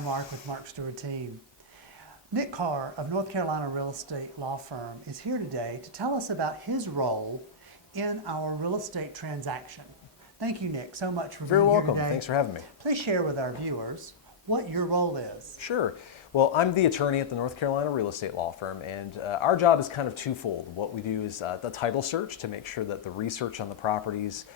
Mark with Mark Steward Team. Nick Karr of North Carolina Real Estate Law Firm is here today to tell us about his role in our real estate transaction. Thank you, Nick, so much for Very being welcome. here today. Thanks for having me. Please share with our viewers what your role is. Sure. Well, I'm the attorney at the North Carolina Real Estate Law Firm, and our job is kind of twofold. What we do is the title search to make sure that the research on the properties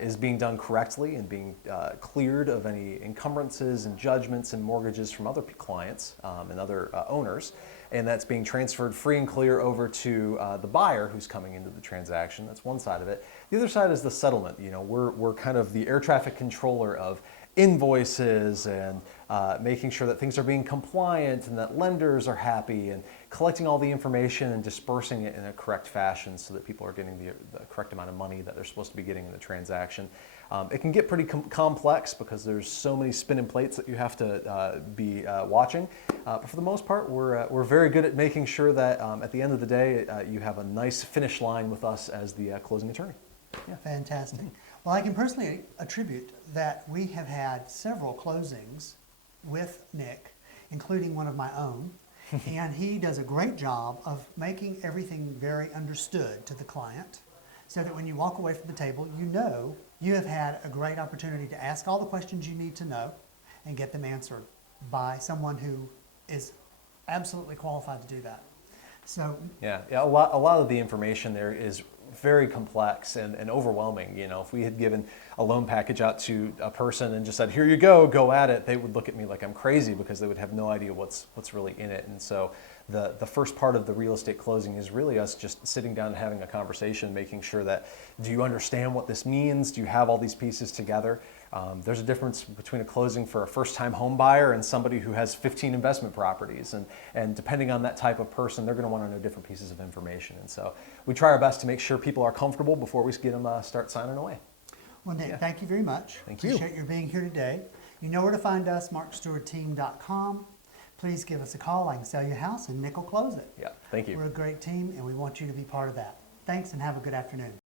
is being done correctly and being cleared of any encumbrances and judgments and mortgages from other clients and other owners, and that's being transferred free and clear over to the buyer who's coming into the transaction. That's one side of it. The other side is the settlement. You know, we're kind of the air traffic controller of invoices and making sure that things are being compliant and that lenders are happy, and collecting all the information and dispersing it in a correct fashion so that people are getting the correct amount of money that they're supposed to be getting in the transaction. It can get pretty complex because there's so many spinning plates that you have to be watching. But for the most part, we're very good at making sure that at the end of the day, you have a nice finish line with us as the closing attorney. Yeah. Fantastic. Well, I can personally attribute that we have had several closings with Nick, including one of my own, and he does a great job of making everything very understood to the client, so that when you walk away from the table, you know you have had a great opportunity to ask all the questions you need to know and get them answered by someone who is absolutely qualified to do that. So yeah, a lot of the information there is very complex and overwhelming. You know, if we had given a loan package out to a person and just said, "Here you go at it," they would look at me like I'm crazy because they would have no idea what's really in it. And so the first part of the real estate closing is really us just sitting down and having a conversation, making sure that, do you understand what this means? Do you have all these pieces together? There's a difference between a closing for a first-time home buyer and somebody who has 15 investment properties, and depending on that type of person, they're going to want to know different pieces of information. And so we try our best to make sure people are comfortable before we get them start signing away. Well, Nick, thank you very much. Thank you. Appreciate your being here today. You know where to find us, markstewardteam.com. Please give us a call. I can sell your house and Nick will close it. Yeah, thank you. We're a great team and we want you to be part of that. Thanks and have a good afternoon.